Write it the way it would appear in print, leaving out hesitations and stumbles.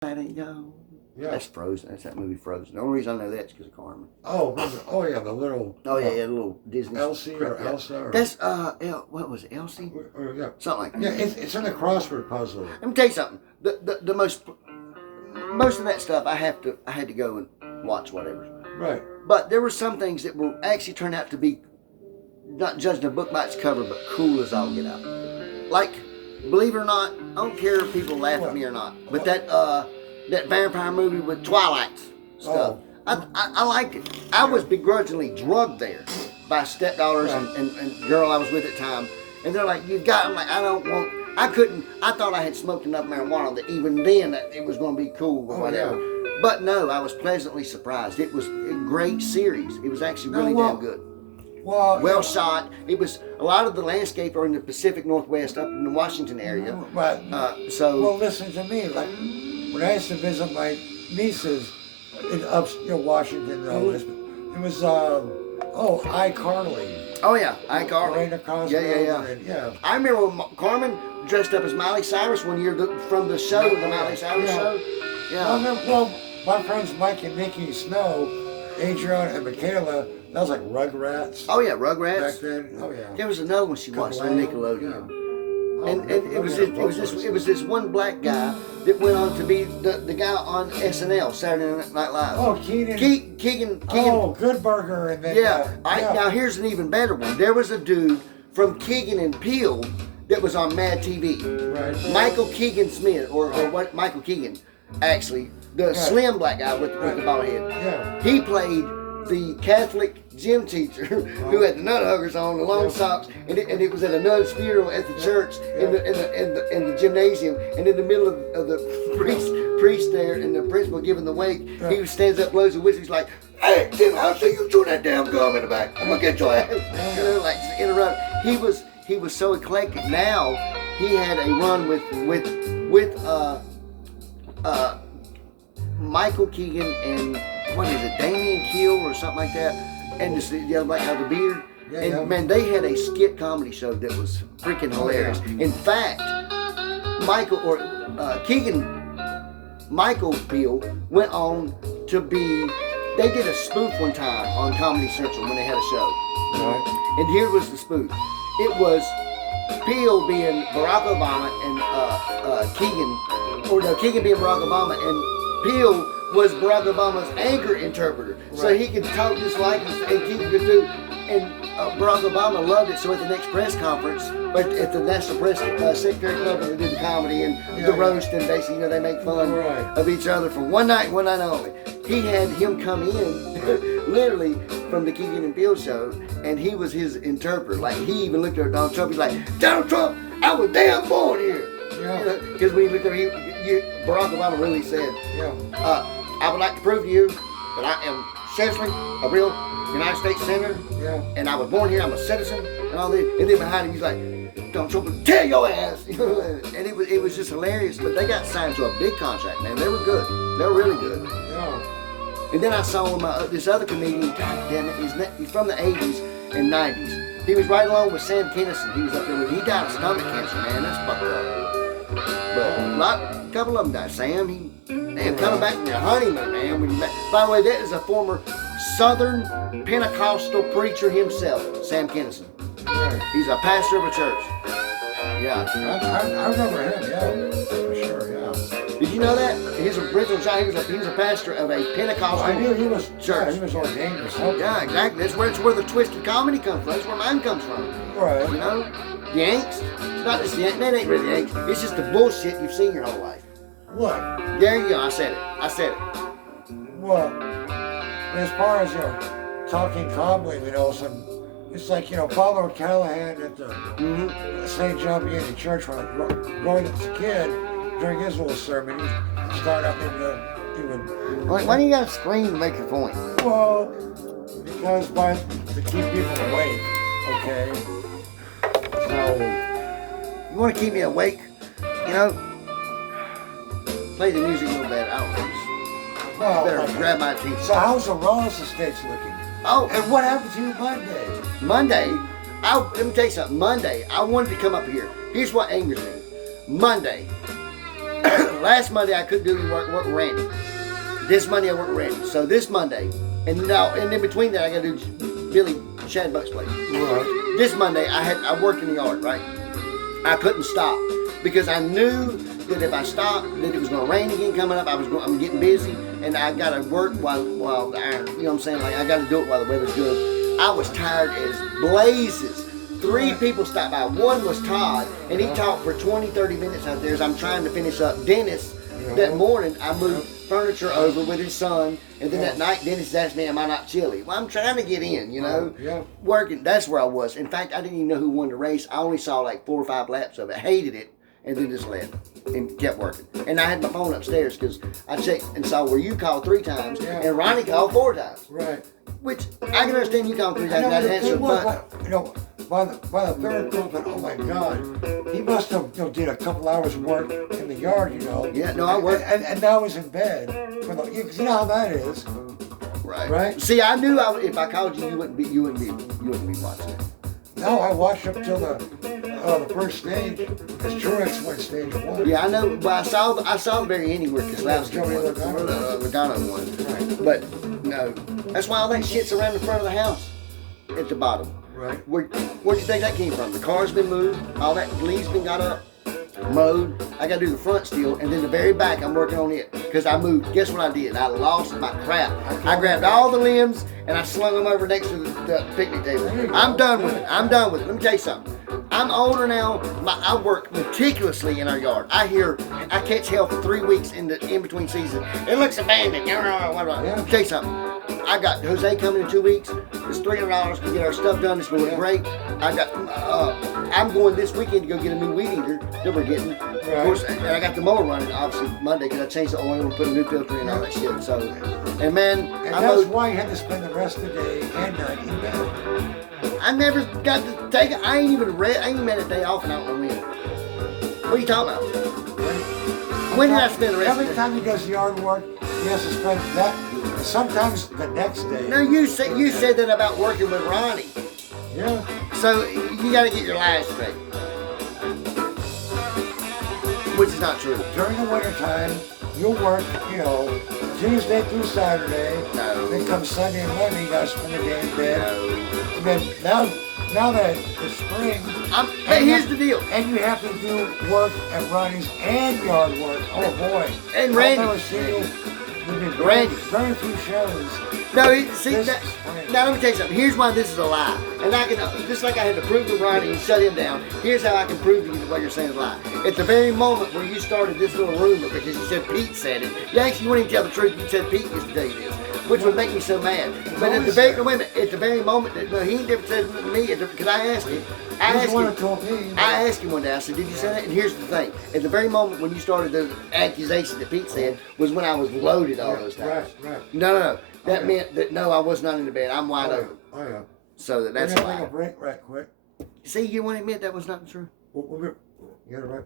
That ain't go. Yeah. That's Frozen. That's that movie Frozen. The only reason I know that's because of Carmen. Oh yeah, the little. Oh yeah, the little Disney. Elsie or Elsa. Or, that's what was it, Elsie? Yeah. Something like that. Yeah, it's in a crossword puzzle. Let me tell you something. The most of that stuff I had to go and watch whatever. Right. But there were some things that were actually turned out to be not judging a book by its cover, but cool as all get out. Like, believe it or not, I don't care if people laugh at me or not, but that vampire movie with Twilight stuff, I liked it. I was begrudgingly drugged there by stepdaughters and girl I was with at the time, and they're like, I'm like, I thought I had smoked enough marijuana that even then that it was going to be cool or whatever. Yeah. But no, I was pleasantly surprised. It was a great series. It was actually really damn good. Well shot. It was a lot of the landscape are in the Pacific Northwest, up in the Washington area. Right. Well, listen to me. Like when I used to visit my nieces in Washington, it was iCarly. Oh yeah, iCarly. Yeah. I remember when Carmen dressed up as Miley Cyrus one year from the show, the Miley Cyrus show. Yeah. Well, my friends Mike and Nikki Snow, Adriana and Michaela. That was like Rugrats. Oh yeah, Rugrats. Back then. Oh yeah. There was another one she watched on Nickelodeon. Yeah. And it was this one black guy that went on to be the guy on SNL, Saturday Night Live. Oh, Keegan. Keegan. Oh, Good Burger, and then. Now here's an even better one. There was a dude from Keegan and Peele that was on Mad TV. Right. Michael Keegan Smith, or what? Michael Keegan, actually, the slim black guy with the bald head. Yeah. He played the Catholic gym teacher who had the nut huggers on, the long socks, and it was at a nun's funeral at the church in the gymnasium, and in the middle of the priest there and the principal giving the wake, he stands up, blows a whistle, he's like, "Hey Tim, I'll see you chew that damn gum in the back. I'm gonna get your ass." Like interrupt. He was so eclectic. Now he had a run with Michael Keegan and what is it, Damien Keel or something like that, and just the other black guy with the beard. Man, they had a skit comedy show that was freaking hilarious. In fact, Michael Peel went on to be. They did a spoof one time on Comedy Central when they had a show. Right. And here was the spoof. It was Peel being Barack Obama and Keegan being Barack Obama, and Peel was Barack Obama's anchor interpreter. Right. So he could talk just like him, and Keegan could do. And Barack Obama loved it, so at the next press conference, at the National Press Secretary Club, they did the comedy and the roast, and basically, they make fun of each other for one night only. He had him come in, literally, from the Keegan and Peele show, and he was his interpreter. Like, he even looked at Donald Trump, he's like, "Donald Trump, I was damn born here." Yeah. Because when he looked at him, Barack Obama really said, "I would like to prove to you that I am seriously a real United States Senator, and I was born here, I'm a citizen," and all this. And then behind him, he's like, "Don't Trump, tell your ass." And it was just hilarious. But they got signed to a big contract, man. They were good. They were really good. Yeah. And then I saw him, this other comedian, God damn it, he's from the 80s and 90s. He was right along with Sam Kinison. He was up there with, he died of stomach cancer, man. That's fucked up. But a couple of them died. Sam, coming back from your honeymoon, man. By the way, that is a former Southern Pentecostal preacher himself, Sam Kinison. Right. He's a pastor of a church. Yeah. I remember him, for sure, Did you know that? His original job, he was a pastor of a Pentecostal I knew he was church. Yeah, he was ordained or something. Yeah, exactly. That's where the twisted comedy comes from. That's where mine comes from. Right. You know? The angst. It's not just the angst. That ain't really the angst. It's just the bullshit you've seen your whole life. What? There you go. I said it. Well, as far as, talking calmly, it's like, Father Callahan at the St. John Vianney Church when I was growing up as a kid, during his little sermon, he'd start up he would... Why do you gotta scream to make your point? Well, because to keep people awake, okay? So... You wanna keep me awake? Play the music a little better. I don't know. Well, Better grab my teeth. So how's the Ross Estates looking? Oh. And what happened to you Monday? Let me tell you something. Monday, I wanted to come up here. Here's what angers me. Monday, last Monday I couldn't do any work with Randy. This Monday I work with Randy. So this Monday, and now and in between that I got to do Billy Shadbuck's place. Right. This Monday I worked in the yard, right? I couldn't stop because I knew that if I stopped, that it was going to rain again coming up. I'm getting busy, and I got to work while the iron. You know what I'm saying? Like I got to do it while the weather's good. I was tired as blazes. 3 people stopped by. One was Todd, and he talked for 20, 30 minutes out there as I'm trying to finish up. Dennis, that morning, I moved furniture over with his son, and then that night, Dennis asked me, am I not chilly? Well, I'm trying to get in, you know, working. That's where I was. In fact, I didn't even know who won the race. I only saw like 4 or 5 laps of it, hated it, and then just left and kept working. And I had my phone upstairs because I checked and saw where you called 3 times, and Ronnie called 4 times. Right. Which, I can understand you called 3 times, and I'd answer, but... You know, by the third group, oh my God, he must have did a couple hours of work in the yard, you know. Yeah, no, I worked. And now he's in bed. You know how that is. Right. Right. See, I knew if I called you, you wouldn't be watching it. No, I watched up till the first stage, because Truex went stage 1. Yeah, I know, but I saw the very ending where Keselowski won, Logano won. Right. But no, that's why all that shit's around the front of the house, at the bottom. Right. Where do you think that came from? The car's been moved, all that leaves been got up, mowed. I got to do the front still, and then the very back, I'm working on it because I moved. Guess what I did? I lost my crap. I grabbed all the limbs and I slung them over next to the picnic table. I'm done with it. Let me tell you something. I'm older now. I work meticulously in our yard. I catch hell for 3 weeks in between seasons. It looks abandoned. Let me tell you something. I got Jose coming in 2 weeks. It's $300 to get our stuff done. It's going to look great. I'm going this weekend to go get a new weed eater that we're getting. Of course, and I got the mower running obviously Monday because I changed the oil and put a new filter in and all that shit. So, and man, that's why you had to spend the rest of the day and night in bed. I never got to take it. I ain't even had a day off and I don't know when. What are you talking about? When did I spend the rest of the day? Every time he does yard work, he has to spend that, sometimes the next day. No, you said that about working with Ronnie. Yeah. So you got to get your lies straight. Which is not true. During the wintertime, you'll work, Tuesday through Saturday. No. Then come Sunday and Monday, you got to spend the day in bed. No. And then now that it's spring. But here's the deal. And you have to do work at Ronnie's and yard work. Oh boy. And Randy. I've never seen you. Randy. Very few shows. No, now let me tell you something. Here's why this is a lie. And I can, just like I had to prove to Ronnie and shut him down, here's how I can prove to you what you're saying is a lie. At the very moment where you started this little rumor, because you said Pete said it, you actually wouldn't even tell the truth. You said Pete used to tell you this, which would make me so mad. But at the very moment that, no, he ain't never said to me, because I asked him. I asked him one day, I said, did you say that? And here's the thing. At the very moment when you started the accusation that Pete said was when I was loaded all those times. Right. No. That meant that, no, I was not in the bed. I'm wide open. Oh, yeah. So that's why. why. Take a break right quick. See, you want to admit that was not true? You got it right.